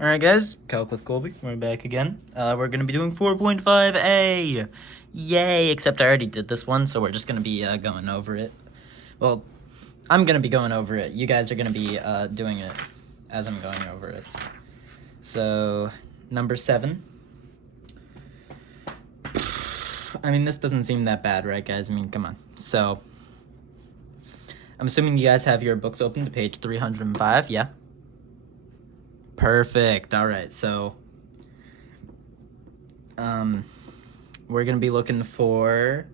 Alright guys, Calc with Colby, we're back again. We're gonna be doing 4.5a! Yay! Except I already did this one, so we're just gonna be going over it. Well, I'm gonna be going over it. You guys are gonna be doing it as I'm going over it. So, number 7. I mean, this doesn't seem that bad, right guys? I mean, come on. So, I'm assuming you guys have your books open to page 305, yeah? Perfect. All right. So, we're going to be looking for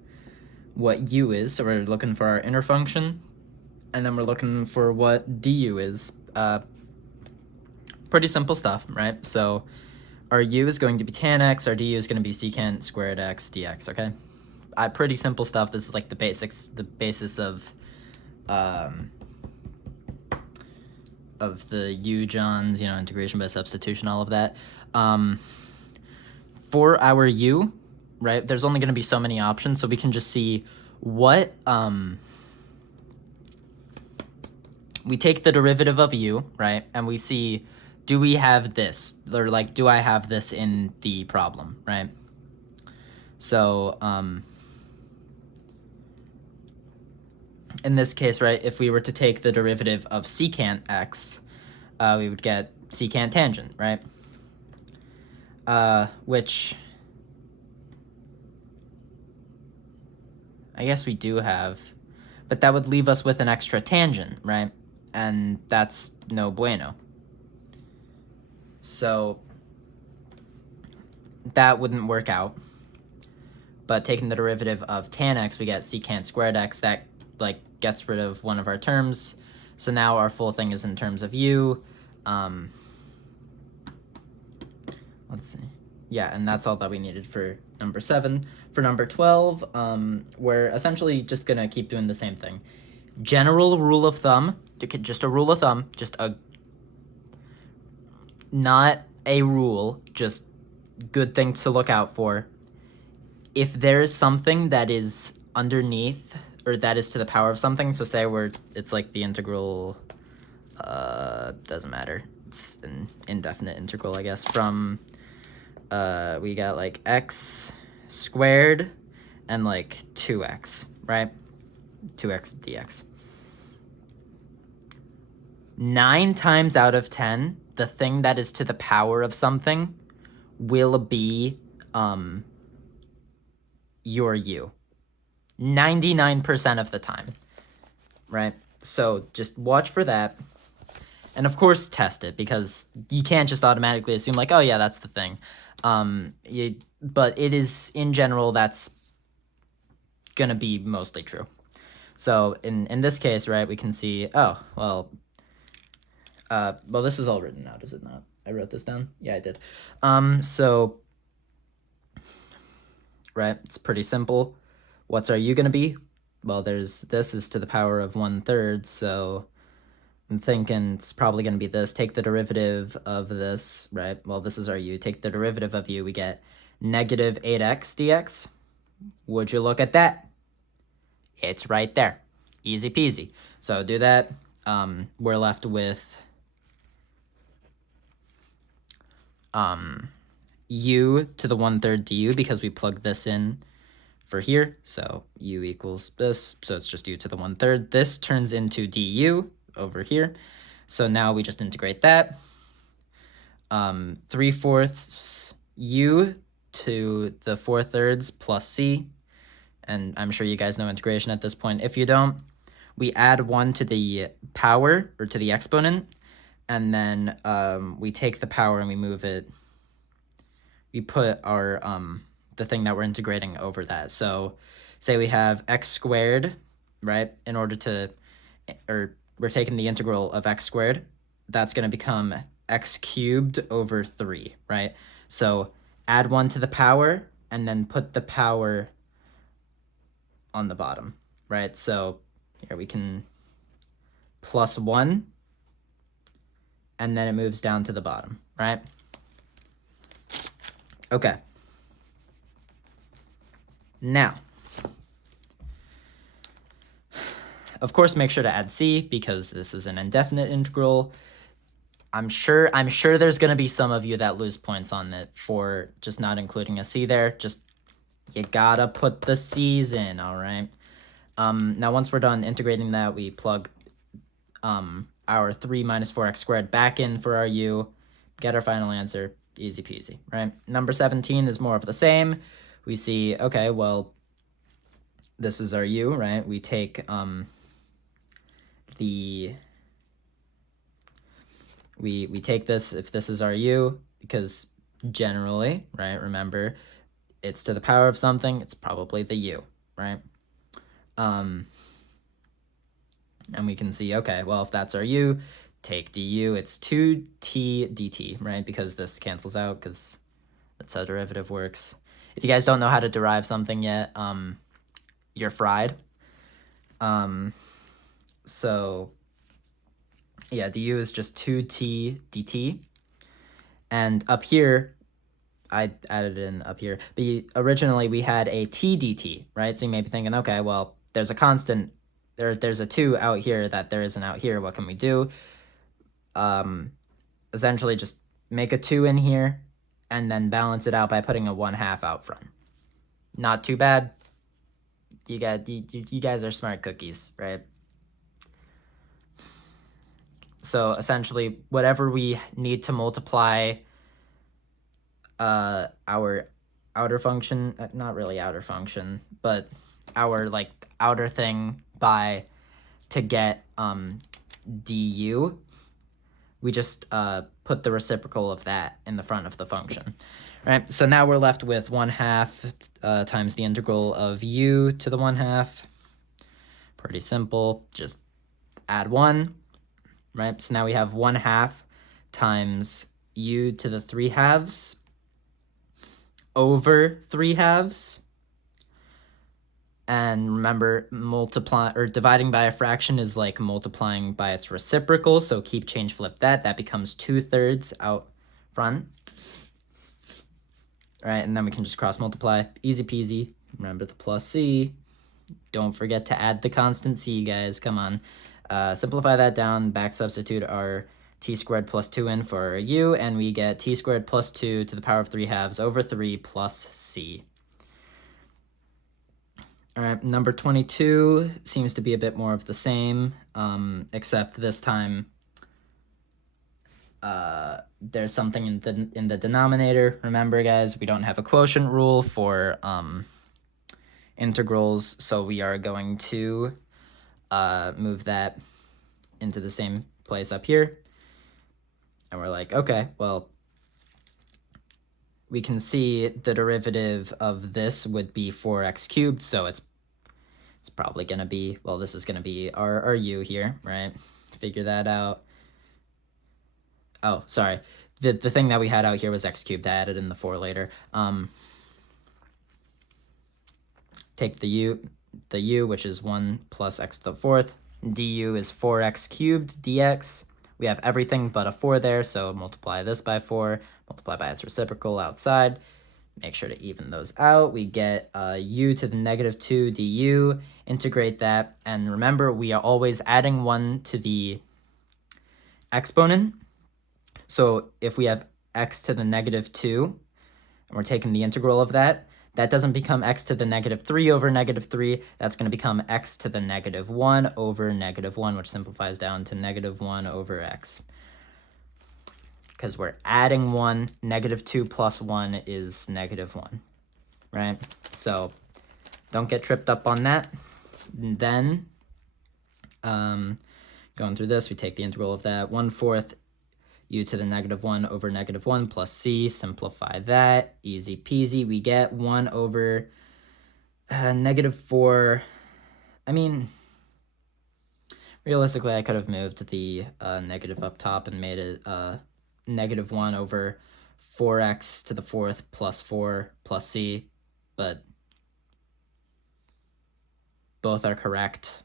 what u is. So we're looking for our inner function, and then we're looking for what du is. Pretty simple stuff, right? So our u is going to be tan x, our du is going to be secant squared x dx, okay? Pretty simple stuff. This is like the basis of the u-Johns, you know, integration by substitution, all of that. For our u, right, there's only going to be so many options, so we can just see what, we take the derivative of u, right, and we see, do we have this, or like, do I have this in the problem, right? So, in this case, right, if we were to take the derivative of secant x, we would get secant tangent, right? Which I guess we do have, but that would leave us with an extra tangent, right? And that's no bueno. So that wouldn't work out. But taking the derivative of tan x, we get secant squared x. That like gets rid of one of our terms. So now our full thing is in terms of u. Let's see. Yeah, and that's all that we needed for number 7. For number 12, we're essentially just going to keep doing the same thing. General rule of thumb, just a rule of thumb, not a rule, just good thing to look out for. If there is something that is underneath, or that is to the power of something, so say it's like the integral, doesn't matter, it's an indefinite integral, I guess, from, we got like x squared and like 2x, right? 2x dx. 9 times out of 10, the thing that is to the power of something will be your u. 99% of the time, right? So just watch for that. And of course, test it, because you can't just automatically assume like, oh yeah, that's the thing. But it is, in general, that's gonna be mostly true. So in this case, right, we can see, oh, well, this is all written out, is it not? I wrote this down? Yeah, I did. So, right, it's pretty simple. What's our u gonna be? Well, this is to the power of 1/3, so I'm thinking it's probably going to be this. Take the derivative of this, right? Well, this is our u. Take the derivative of u, we get negative 8x dx. Would you look at that? It's right there. Easy peasy. So do that. We're left with u to the 1/3 du, because we plugged this in for here. So u equals this. So it's just u to the 1/3. This turns into du over here. So now we just integrate that. 3/4 u to the 4/3 plus c. And I'm sure you guys know integration at this point. If you don't, we add 1 to the power, or to the exponent, and then we take the power and we move it. We put our the thing that we're integrating over that. So say we have x squared, right? In order to, or we're taking the integral of x squared, that's going to become x cubed over 3, right? So add 1 to the power, and then put the power on the bottom, right? So here we can plus 1, and then it moves down to the bottom, right? Okay. Now, of course, make sure to add c, because this is an indefinite integral. I'm sure there's gonna be some of you that lose points on it for just not including a C there. Just, you gotta put the C's in, all right? Now once we're done integrating that, we plug our 3 minus 4x squared back in for our u, get our final answer, easy peasy, right? Number 17 is more of the same. We see, okay, well, this is our u, right? We take we take this, if this is our u, because generally, right, remember, it's to the power of something, it's probably the u, right? And we can see, okay, well, if that's our u, take du, it's 2t dt, right? Because this cancels out, because that's how derivative works. If you guys don't know how to derive something yet, you're fried. So yeah, du is just 2t dt. And up here, I added in up here, but originally we had a t dt, right? So you may be thinking, okay, well, there's a constant, there's a 2 out here that there isn't out here. What can we do? Essentially just make a 2 in here and then balance it out by putting a 1/2 out front. Not too bad. You guys are smart cookies, right? So essentially, whatever we need to multiply our outer function, not really outer function, but our like outer thing by to get du, we just put the reciprocal of that in the front of the function, right? So now we're left with 1/2 times the integral of u to the 1/2. Pretty simple, just add 1, right? So now we have 1/2 times u to the 3/2 over 3/2. And remember, dividing by a fraction is like multiplying by its reciprocal, so keep, change, flip that. That becomes 2/3 out front. All right, and then we can just cross multiply. Easy peasy. Remember the plus c. Don't forget to add the constant c, guys. Come on. Simplify that down, back substitute our t squared plus 2 in for our u, and we get t squared plus 2 to the power of 3/2 over 3 plus c. All right, number 22 seems to be a bit more of the same, except this time there's something in the denominator. Remember, guys, we don't have a quotient rule for integrals, so we are going to move that into the same place up here. And we're like, okay, well, we can see the derivative of this would be 4x cubed, so it's probably going to be, well, this is going to be our u here, right? Figure that out. Oh, sorry. The thing that we had out here was x cubed. I added in the 4 later. Take the u, which is 1 plus x to the 4th. Du is 4x cubed dx. We have everything but a 4 there, so multiply this by 4, multiply by its reciprocal outside. Make sure to even those out. We get u to the -2 du, integrate that, and remember, we are always adding 1 to the exponent. So if we have x to the -2, and we're taking the integral of that, that doesn't become x to the -3 over -3. That's going to become x to the -1 over -1, which simplifies down to -1 over x. Because we're adding 1, -2 plus 1 is -1, right? So don't get tripped up on that. And then, going through this, we take the integral of that, 1/4 u to the -1 over -1 plus c, simplify that, easy peasy. We get 1 over -4. I mean, realistically, I could have moved the negative up top and made it -1 over 4x to the 4th plus 4 plus c, but both are correct.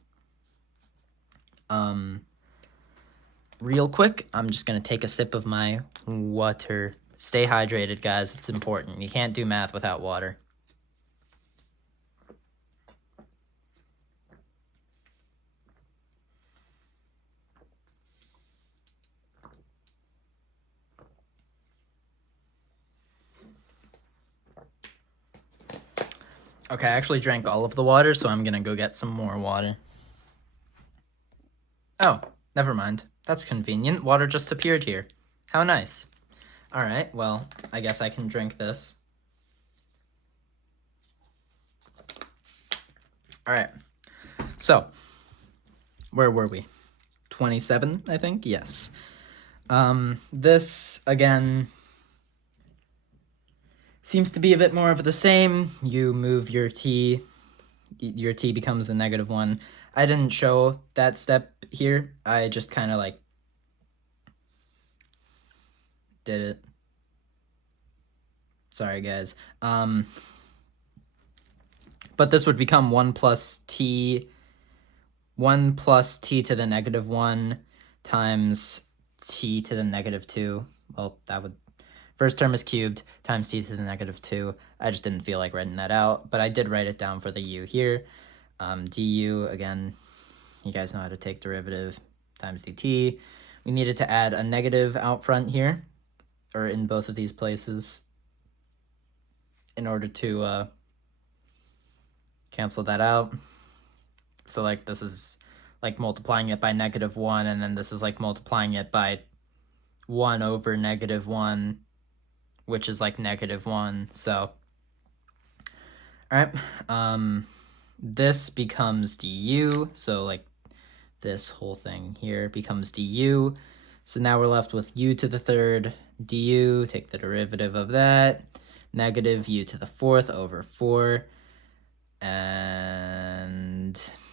Real quick, I'm just going to take a sip of my water. Stay hydrated, guys. It's important. You can't do math without water. Okay, I actually drank all of the water, so I'm gonna go get some more water. Oh, never mind. That's convenient. Water just appeared here. How nice. All right, well, I guess I can drink this. All right, so where were we? 27, I think? Yes. This, again, seems to be a bit more of the same. You move your t becomes a -1. I didn't show that step here. I just kind of like did it. Sorry, guys. But this would become 1 plus t to the -1 times t to the -2. Well, that would... First term is cubed times t to the -2. I just didn't feel like writing that out, but I did write it down for the u here. Du, again, you guys know how to take derivative, times dt. We needed to add a negative out front here, or in both of these places, in order to cancel that out. So like this is like multiplying it by -1, and then this is like multiplying it by 1 over -1, which is like -1. So, all right, this becomes du. So like this whole thing here becomes du. So now we're left with u to the third du. Take the derivative of that. Negative u to the fourth over 4. And